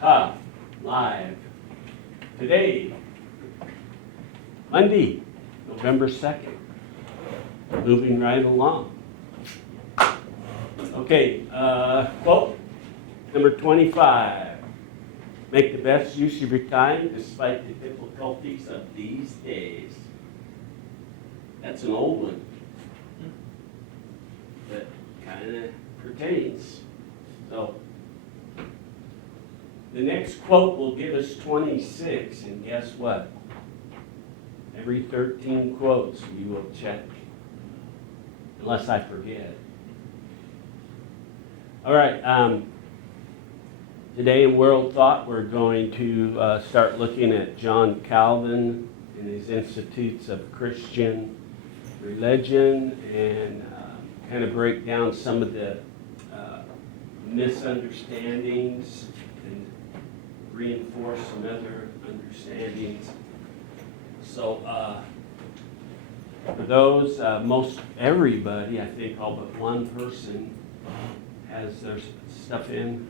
Aha, live. Today, Monday, November 2nd. Moving right along. Okay, quote number 25. Make the best use of your time despite the difficulties of these days. That's an old one that kind of pertains. So, the next quote will give us 26, and guess what? Every 13 quotes we will check, unless I forget. All right, today in World Thought, we're going to start looking at John Calvin and his Institutes of Christian Religion, and kind of break down some of the misunderstandings and reinforce some other understandings. So for those, most everybody, I think all but one person has their stuff in.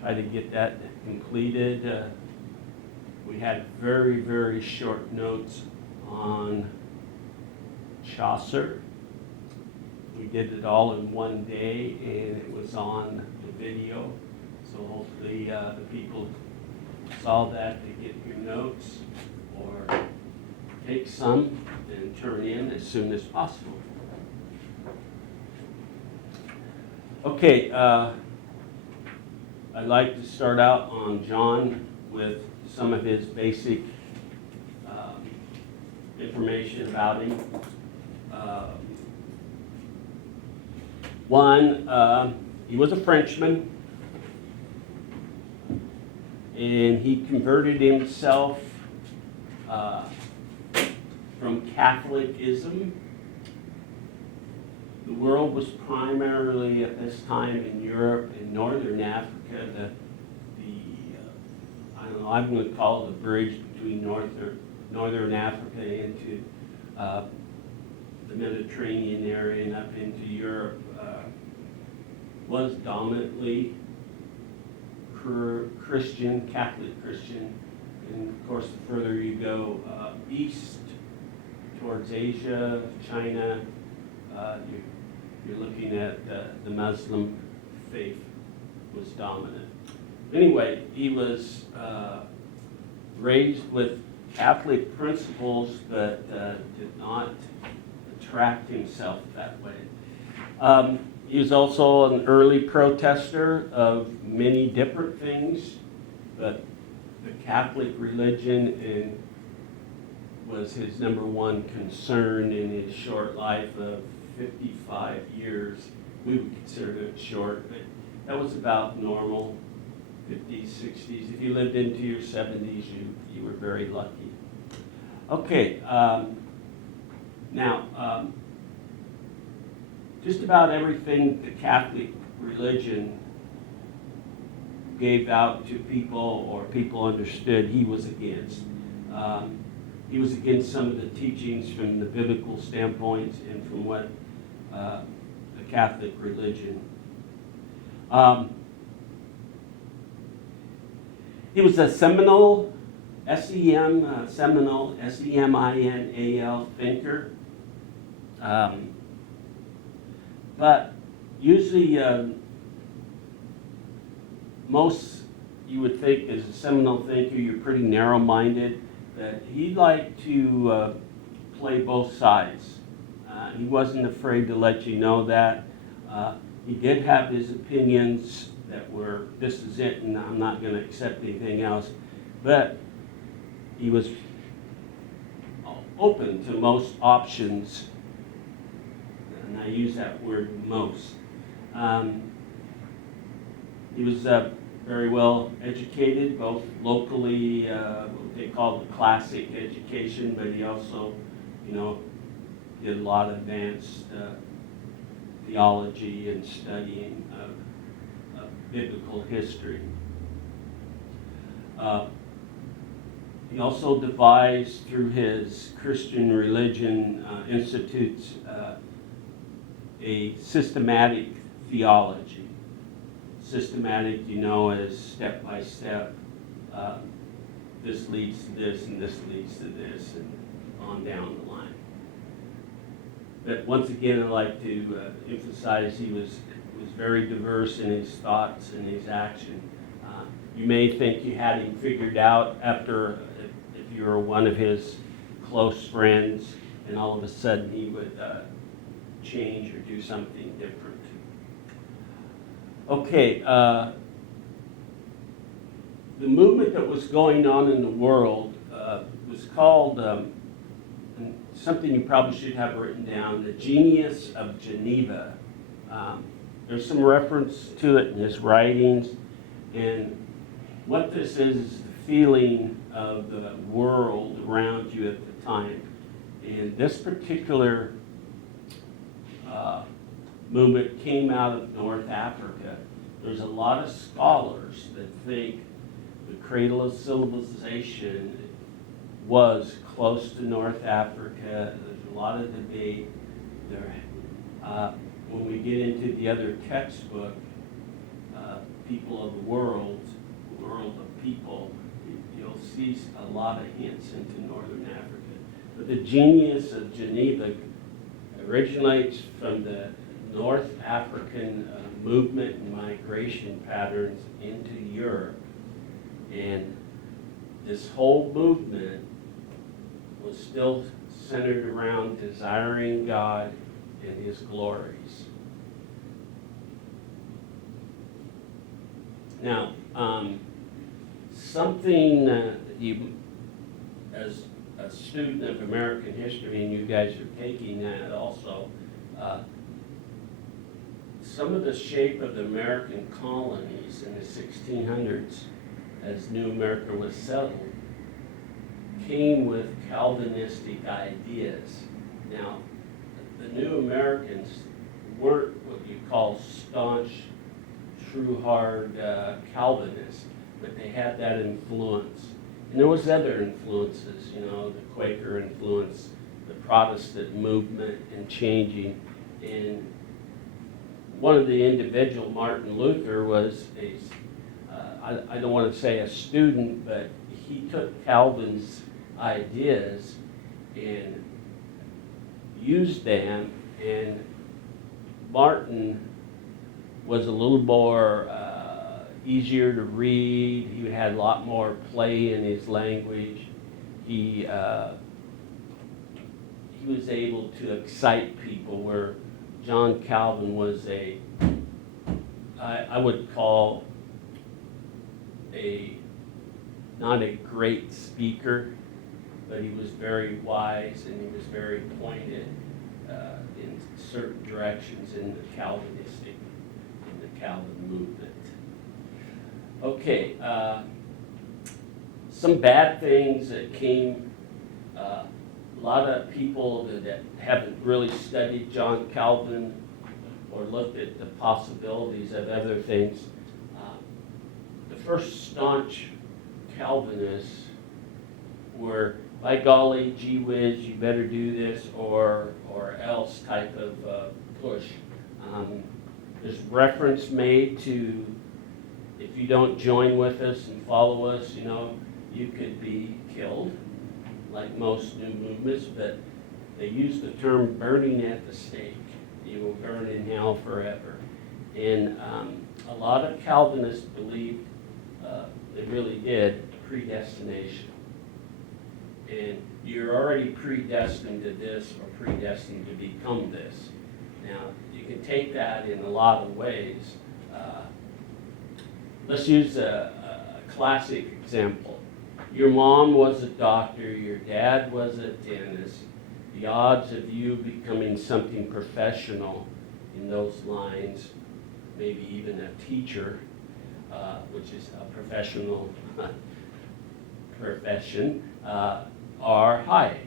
Try to get that completed. We had very, very short notes on Chaucer. We did it all in one day, and it was on the video. So hopefully the people saw that to get your notes or take some and turn in as soon as possible. Okay, I'd like to start out on John with some of his basic information about him. He was a Frenchman, and he converted himself from Catholicism. The world was primarily at this time in Europe and Northern Africa. I don't know, I'm going to call it the bridge between Northern Africa into the Mediterranean area and up into Europe, was dominantly Christian, Catholic Christian. And of course, the further you go east towards Asia, China, you're looking at the Muslim faith was dominant. Anyway, he was raised with Catholic principles, but did not attract himself that way. He was also an early protester of many different things, but the Catholic religion was his number one concern in his short life of 55 years. We would consider it short, but that was about normal, 50s, 60s. If you lived into your 70s, you were very lucky. Okay, now, just about everything the Catholic religion gave out to people or people understood, he was against. He was against some of the teachings from the biblical standpoint and from what the Catholic religion. He was a seminal, seminal, S-E-M-I-N-A-L thinker. But usually most you would think as a seminal thinker, you're pretty narrow-minded. That he liked to play both sides. He wasn't afraid to let you know that. He did have his opinions that were, this is it, and I'm not going to accept anything else. But he was open to most options, and I use that word most. He was very well educated, both locally, what they call the classic education, but he also, did a lot of advanced theology and studying of biblical history. He also devised, through his Christian religion institutes, a systematic theology. systematic, as step by step. This leads to this, and this leads to this, and on down the line. But once again, I'd like to emphasize he was very diverse in his thoughts and his action. You may think you had him figured out after, if you were one of his close friends, and all of a sudden he would change or do something different. Okay, the movement that was going on in the world was called, something you probably should have written down, the Genius of Geneva. There's some reference to it in his writings, and what this is the feeling of the world around you at the time. And this particular movement came out of North Africa. There's a lot of scholars that think the cradle of civilization was close to North Africa. There's a lot of debate there. When we get into the other textbook, People of the World of People, you'll see a lot of hints into Northern Africa. But the Genius of Geneva originates from the North African movement and migration patterns into Europe. And this whole movement was still centered around desiring God and His glories. Now, something you, as a student of American history, and you guys are taking that also, some of the shape of the American colonies in the 1600s, as New America was settled, came with Calvinistic ideas. Now, the New Americans weren't what you call staunch, true hard Calvinists, but they had that influence. And there was other influences, the Quaker influence, the Protestant movement and changing. And one of the individual, Martin Luther, was I don't want to say a student, but he took Calvin's ideas and used them, and Martin was a little more easier to read. He had a lot more play in his language. He was able to excite people, where John Calvin was I would call not a great speaker, but he was very wise and he was very pointed in certain directions in the Calvin movement. Okay, some bad things that came. A lot of people that haven't really studied John Calvin or looked at the possibilities of other things. The first staunch Calvinists were, by golly, gee whiz, you better do this or else type of push. There's reference made to, if you don't join with us and follow us, you could be killed, like most new movements, but they use the term burning at the stake. You will burn in hell forever. And a lot of Calvinists believed, they really did, predestination. And you're already predestined to this or predestined to become this. Now, you can take that in a lot of ways. Let's use a classic example. Your mom was a doctor, your dad was a dentist. The odds of you becoming something professional in those lines, maybe even a teacher, which is a professional profession, are high.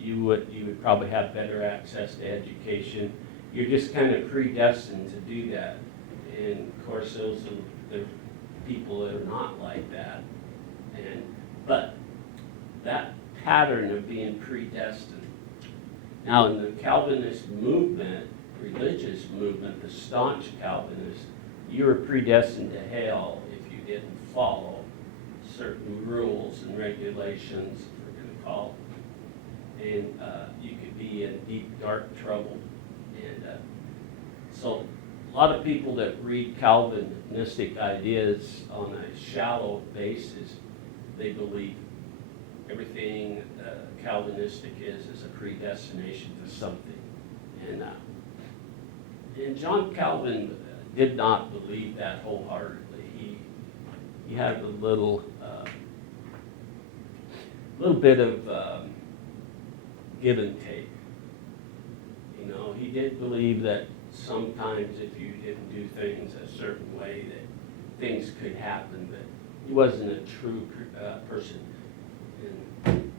You would probably have better access to education. You're just kind of predestined to do that. And of course, those are the people that are not like that. But that pattern of being predestined. Now, in the Calvinist movement, religious movement, the staunch Calvinists, you were predestined to hell if you didn't follow certain rules and regulations, we're going to call it. And you could be in deep, dark trouble. And so a lot of people that read Calvinistic ideas on a shallow basis, they believe everything Calvinistic is a predestination to something. And John Calvin did not believe that wholeheartedly. He had a little bit of give and take. You know, he did believe that sometimes if you didn't do things a certain way, that things could happen, but he wasn't a true person. And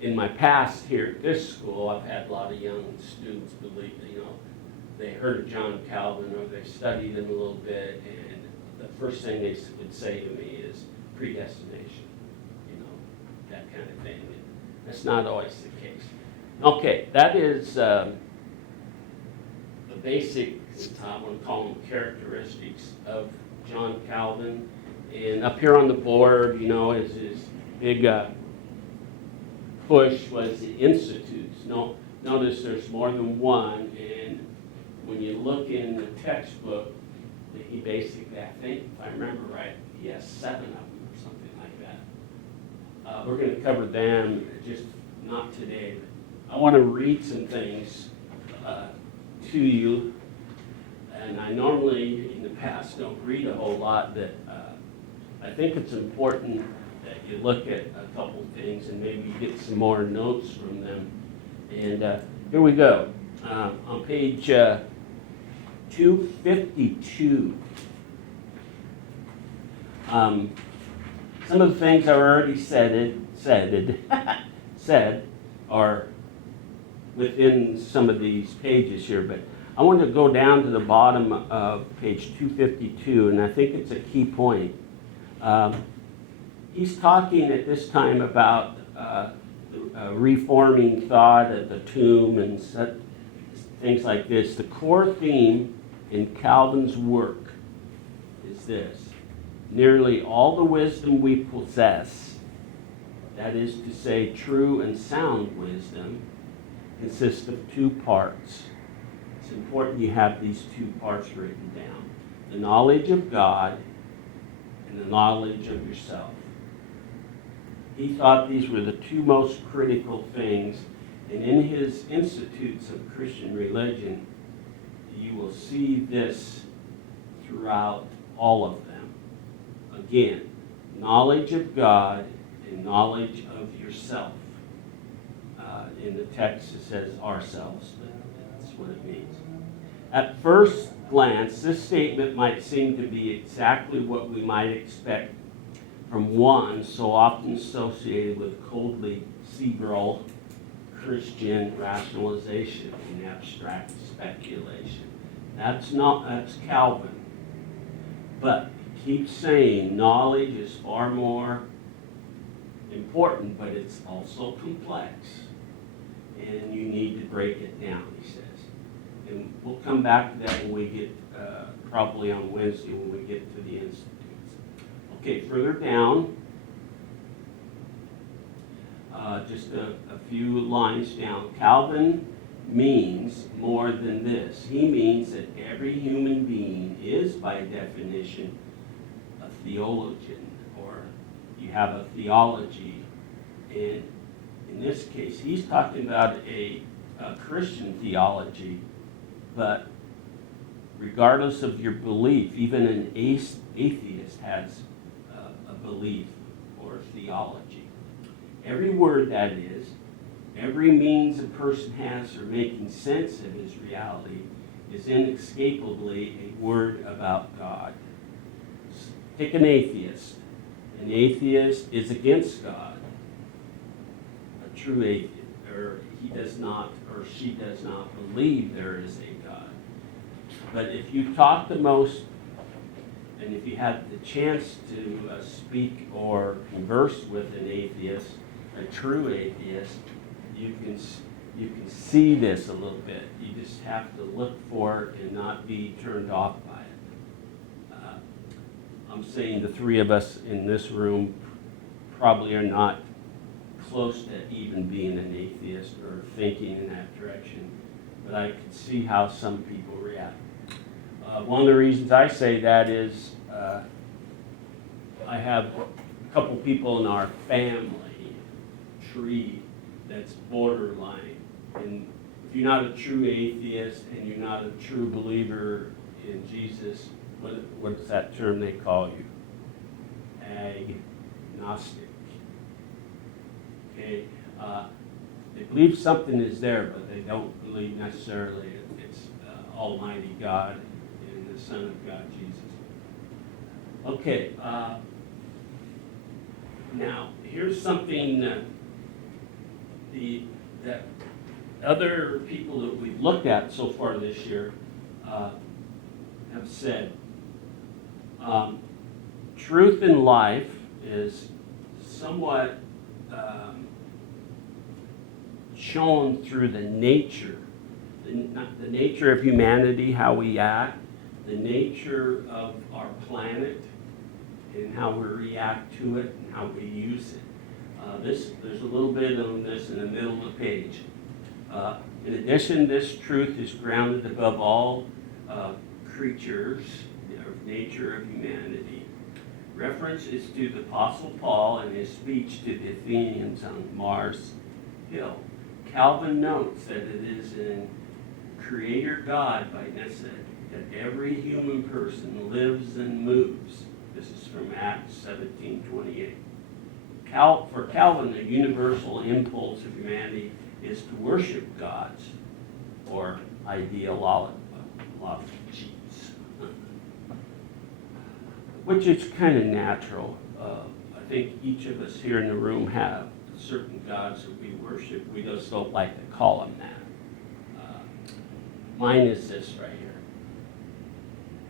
in my past here at this school, I've had a lot of young students believe, you know, they heard of John Calvin or they studied him a little bit, and the first thing they would say to me is predestination, you know, that kind of thing. And that's not always the case. Okay, that is the basic, I want to call them characteristics of John Calvin. And up here on the board, you know, is his big push was the institutes. Notice there's more than one, and when you look in the textbook, he basically, I think, if I remember right, he has 7 of them or something like that. We're going to cover them, just not today. But I want to read some things to you, and I normally, in the past, don't read a whole lot, but I think it's important that you look at a couple things and maybe get some more notes from them. And here we go. On page 252. Some of the things I already said are within some of these pages here, but I want to go down to the bottom of page 252, and I think it's a key point. He's talking at this time about reforming thought at the tomb and things like this. The core theme in Calvin's work is this: nearly all the wisdom we possess, that is to say, true and sound wisdom, consists of 2 parts. It's important you have these 2 parts written down: the knowledge of God and the knowledge of yourself. He thought these were the 2 most critical things, and in his Institutes of Christian Religion, you will see this throughout all of them. Again, knowledge of God and knowledge of yourself. In the text it says ourselves, but that's what it means. At first glance, this statement might seem to be exactly what we might expect from one so often associated with coldly cerebral Christian rationalization and abstract speculation. That's Calvin. But he keeps saying knowledge is far more important, but it's also complex. And you need to break it down, he says. And we'll come back to that when we get, probably on Wednesday when we get to the Institutes. Okay, further down, just a few lines down. Calvin means more than this. He means that every human being is, by definition, a theologian, or you have a theology. And in this case, he's talking about a Christian theology, but regardless of your belief, even an atheist has a belief or theology. Every word, that is, every means a person has for making sense of his reality is inescapably a word about God. Take an atheist. An atheist is against God. A true atheist, or he does not, or she does not believe there is a God. But if you talk the most, and if you have the chance to speak or converse with an atheist, a true atheist, you can see this a little bit. You just have to look for it and not be turned off by I'm saying the three of us in this room probably are not close to even being an atheist or thinking in that direction, but I can see how some people react. One of the reasons I say that is I have a couple people in our family tree that's borderline. And if you're not a true atheist and you're not a true believer in Jesus, what's that term they call you? Agnostic. Okay, they believe something is there, but they don't believe necessarily it's Almighty God and the Son of God, Jesus. Okay, now here's something that other people that we've looked at so far this year have said. Truth in life is somewhat shown through the nature, the nature of humanity, how we act, the nature of our planet, and how we react to it and how we use it. There's a little bit on this in the middle of the page. In addition, this truth is grounded above all creatures of nature of humanity. Reference is to the Apostle Paul and his speech to the Athenians on Mars Hill. Calvin notes that it is in Creator God by necessity that every human person lives and moves. This is from Acts 17:28. For Calvin, the universal impulse of humanity is to worship gods or ideologies, which is kind of natural. I think each of us here in the room have certain gods that we worship. We just don't like to call them that. Mine is this right here.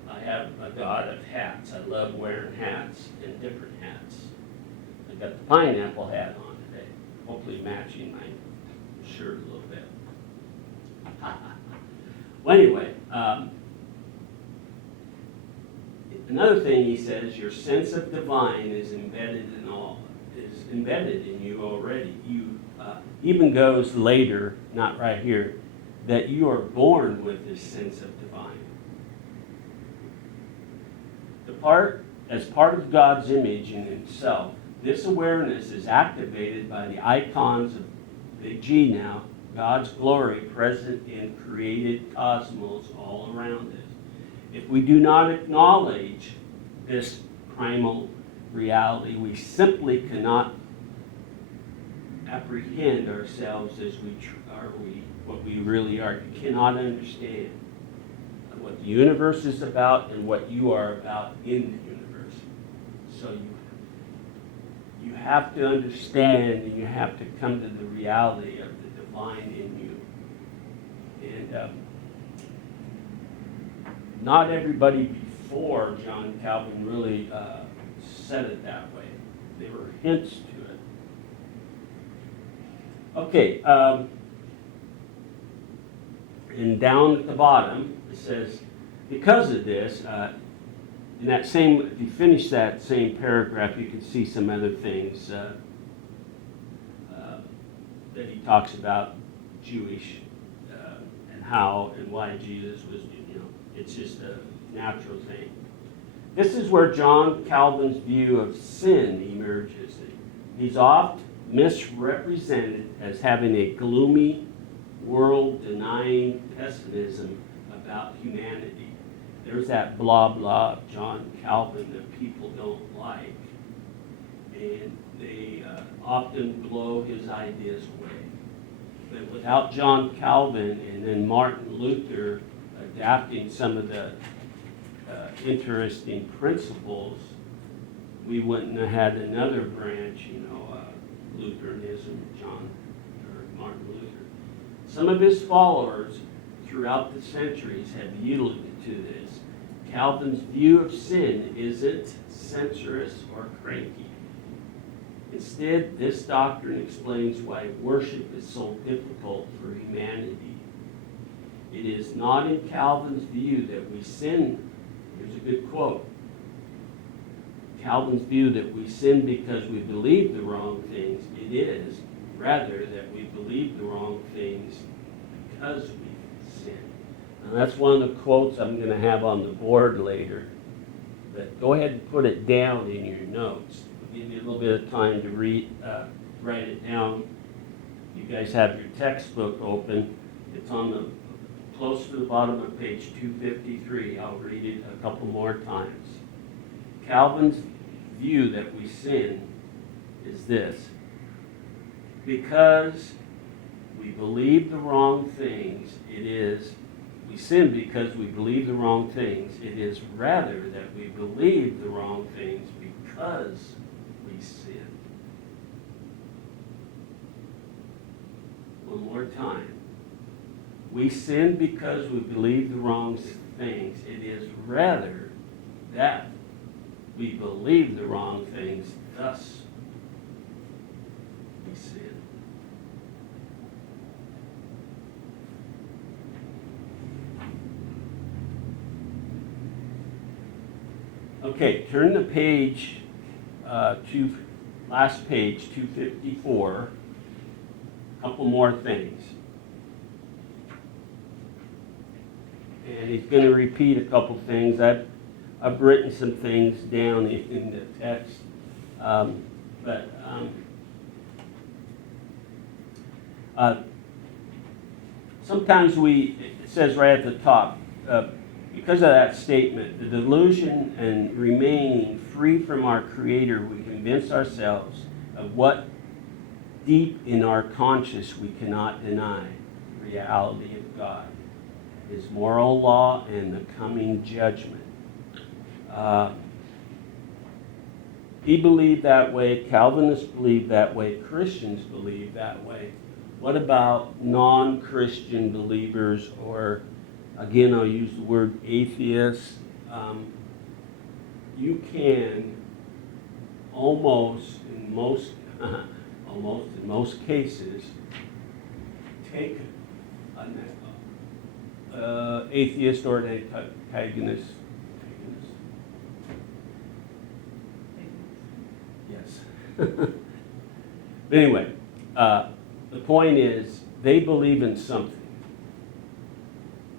I have a god of hats. I love wearing hats and different hats. I got the pineapple hat on today, hopefully matching my shirt a little bit. Well, anyway, another thing he says, your sense of divine is embedded in you already. You even goes later, not right here, that you are born with this sense of divine. As part of God's image in himself, this awareness is activated by the icons of big G now, God's glory present in created cosmos all around us. If we do not acknowledge this primal reality, we simply cannot apprehend ourselves as what we really are. You cannot understand what the universe is about and what you are about in the universe. So you have to understand and you have to come to the reality of the divine in you. And not everybody before John Calvin really said it that way. There were hints to it. Okay, and down at the bottom it says, because of this, in that same, if you finish that same paragraph, you can see some other things that he talks about Jewish and how and why Jesus was, it's just a natural thing. This is where John Calvin's view of sin emerges. He's oft misrepresented as having a gloomy, world-denying pessimism about humanity. There's that blah blah of John Calvin that people don't like, and they often blow his ideas away. But without John Calvin and then Martin Luther adapting some of the interesting principles, we wouldn't have had another branch, Lutheranism, Martin Luther. Some of his followers throughout the centuries have yielded to this. Calvin's view of sin isn't censorious or cranky. Instead, this doctrine explains why worship is so difficult for humanity. It is not in Calvin's view that we sin. Here's a good quote. Calvin's view that we sin because we believe the wrong things. It is rather that we believe the wrong things because we sin. And that's one of the quotes I'm going to have on the board later. But go ahead and put it down in your notes. I'll give you a little bit of time to write it down. You guys have your textbook open. It's on the close to the bottom of page 253. I'll read it a couple more times. Calvin's view that we sin is this: because we believe the wrong things, we sin because we believe the wrong things. It is rather that we believe the wrong things because we sin. One more time. We sin because we believe the wrong things. It is rather that we believe the wrong things, thus we sin. Okay, turn the page to last page, 254. A couple more things. And he's going to repeat a couple things. I've written some things down in the text, sometimes it says right at the top, because of that statement, the delusion and remaining free from our Creator, we convince ourselves of what deep in our conscience we cannot deny: the reality of God, His moral law, and the coming judgment. He believed that way. Calvinists believe that way. Christians believe that way. What about non-Christian believers, or again, I'll use the word atheists? You can almost in most cases take an atheist or an antagonist. Yes. But anyway, the point is they believe in something.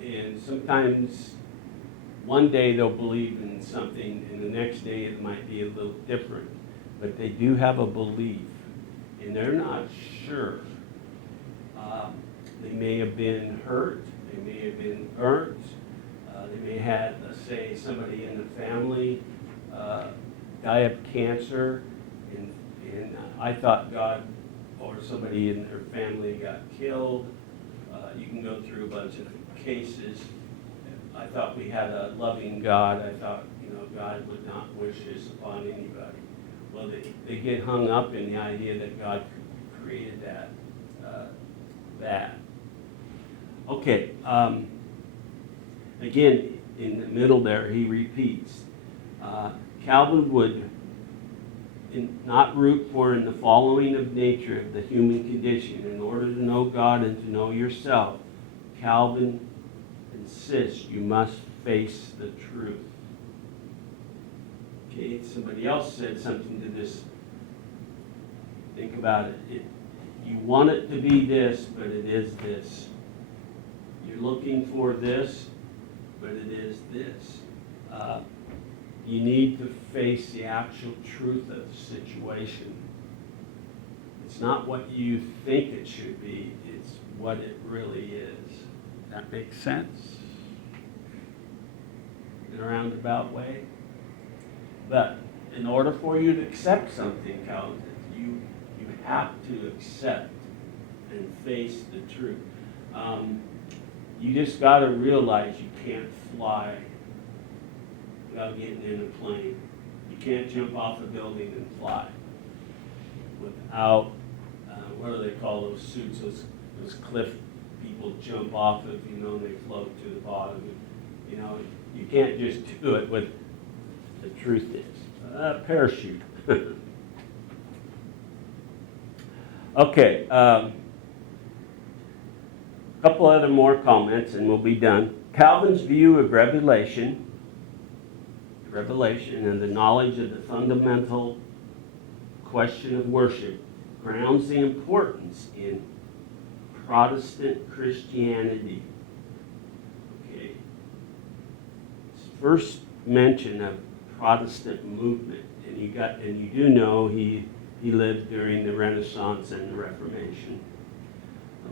And sometimes one day they'll believe in something and the next day it might be a little different. But they do have a belief and they're not sure. They may have been hurt. They may have been burnt. They may have, let's say, somebody in the family die of cancer, and I thought God or somebody in their family got killed. You can go through a bunch of cases. I thought we had a loving God. I thought, God would not wish this upon anybody. Well, they get hung up in the idea that God created that. Okay. Again, in the middle there, he repeats. Calvin would not root for in the following of nature of the human condition. In order to know God and to know yourself, Calvin insists you must face the truth. Okay, somebody else said something to this. Think about it. You want it to be this, but it is this. You're looking for this, but it is this. You need to face the actual truth of the situation. It's not what you think it should be, it's what it really is. That makes sense? In a roundabout way? But in order for you to accept something, Calvin, you have to accept and face the truth. You just got to realize you can't fly without getting in a plane. You can't jump off a building and fly without, what do they call those suits, those cliff people jump off of, and they float to the bottom. You can't just do it with, the truth is, parachute. Okay, a couple other more comments and we'll be done. Calvin's view of revelation. revelation, and the knowledge of the fundamental question of worship grounds the importance in Protestant Christianity. Okay. First mention of Protestant movement, and you do know he lived during the Renaissance and the Reformation.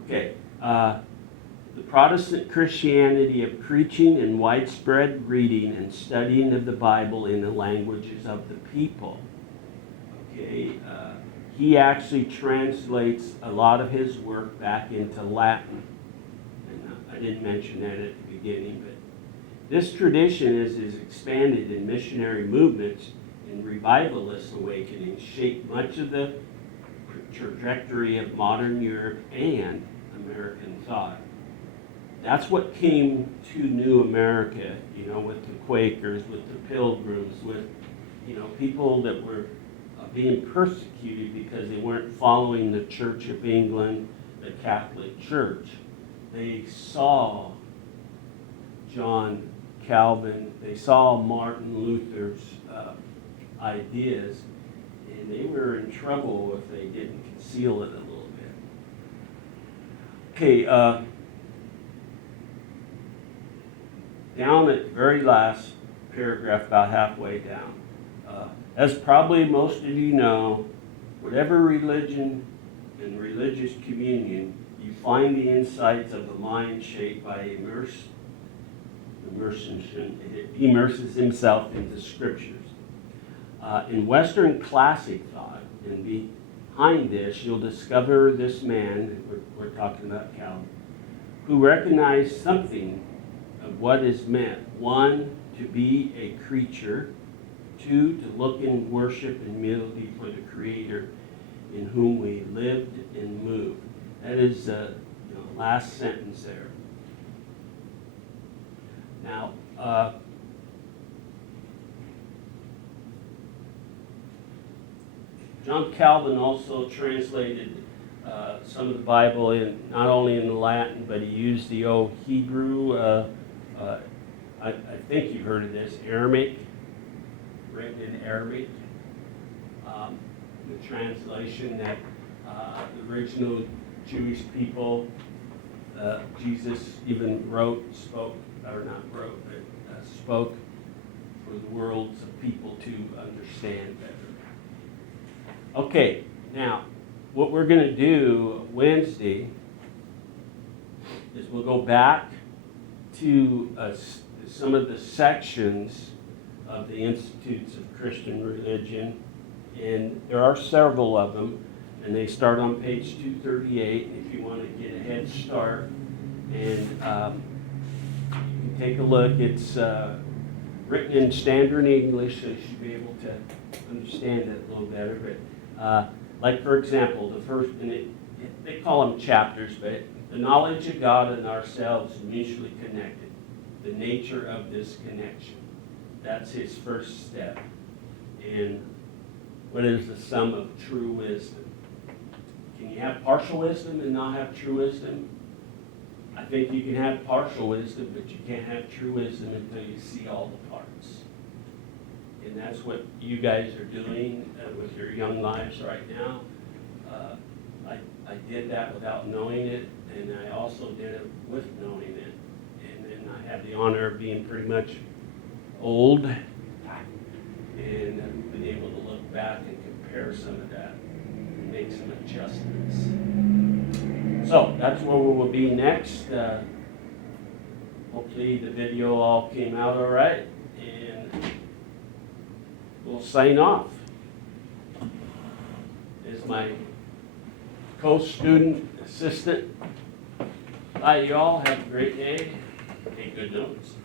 Okay. The Protestant Christianity of preaching and widespread reading and studying of the Bible in the languages of the people. Okay, he actually translates a lot of his work back into Latin. And I didn't mention that at the beginning, but this tradition is expanded in missionary movements and revivalist awakenings, shaped much of the trajectory of modern Europe and American thought. That's what came to New America, with the Quakers, with the Pilgrims, with, people that were being persecuted because they weren't following the Church of England, the Catholic Church. They saw John Calvin, they saw Martin Luther's ideas, and they were in trouble if they didn't conceal it a little bit. Okay, down at the very last paragraph, about halfway down. As probably most of you know, whatever religion and religious communion, you find the insights of the mind shaped by immerses himself into scriptures. In Western classic thought, and behind this, you'll discover this man, we're talking about Calvin, who recognized something of what is meant. One, to be a creature. Two, to look in worship and humility for the Creator in whom we lived and moved. That is the last sentence there. Now, John Calvin also translated some of the Bible in not only in the Latin, but he used the old Hebrew. I think you've heard of this, Aramaic, written in Arabic. The translation that the original Jewish people, Jesus even spoke for the worlds of people to understand better. Okay, now, what we're going to do Wednesday is we'll go back to some of the sections of the Institutes of Christian Religion, and there are several of them, and they start on page 238 if you want to get a head start, and you can take a look. It's written in standard English, so you should be able to understand it a little better, but like for example, the first, and they call them chapters, but the knowledge of God and ourselves mutually connected, the nature of this connection. That's his first step. And what is the sum of true wisdom? Can you have partial wisdom and not have true wisdom? I think you can have partial wisdom, but you can't have true wisdom until you see all the parts. And that's what you guys are doing with your young lives right now. I did that without knowing it, and I also did it with knowing it. And then I had the honor of being pretty much old, and I've been able to look back and compare some of that and make some adjustments. So that's where we will be next. Hopefully the video all came out all right, and we'll sign off. Is my co-student assistant. Bye, y'all. Have a great day. Take good notes.